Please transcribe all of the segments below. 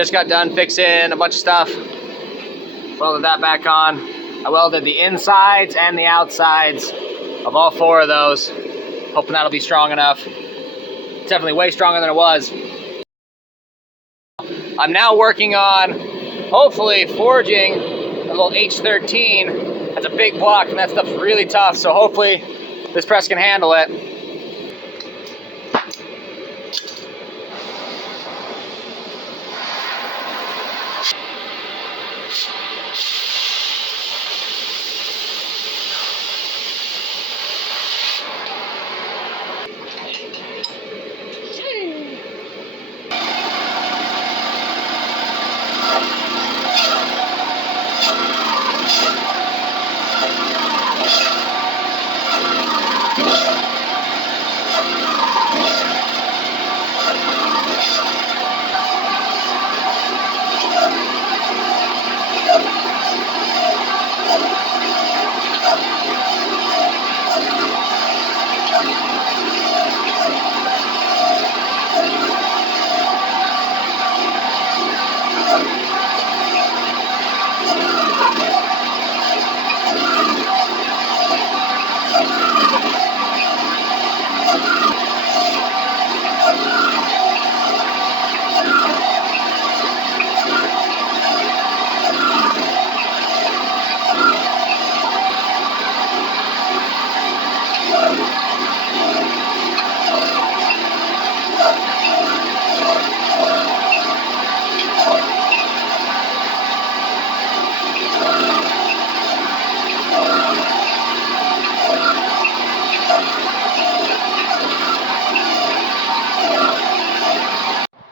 Just got done fixing a bunch of stuff. Welded that back on. I welded the insides and the outsides of all 4 of those. Hoping that'll be strong enough. It's definitely way stronger than it was. I'm now working on, hopefully, forging a little H13. That's a big block and that stuff's really tough, so hopefully this press can handle it.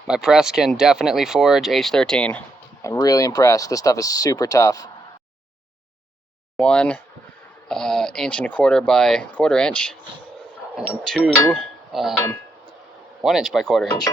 My press can definitely forge H13. I'm really impressed. This stuff is super tough. 1 inch and a quarter by 1/4 inch, and then 2 1 inch by 1/4 inch.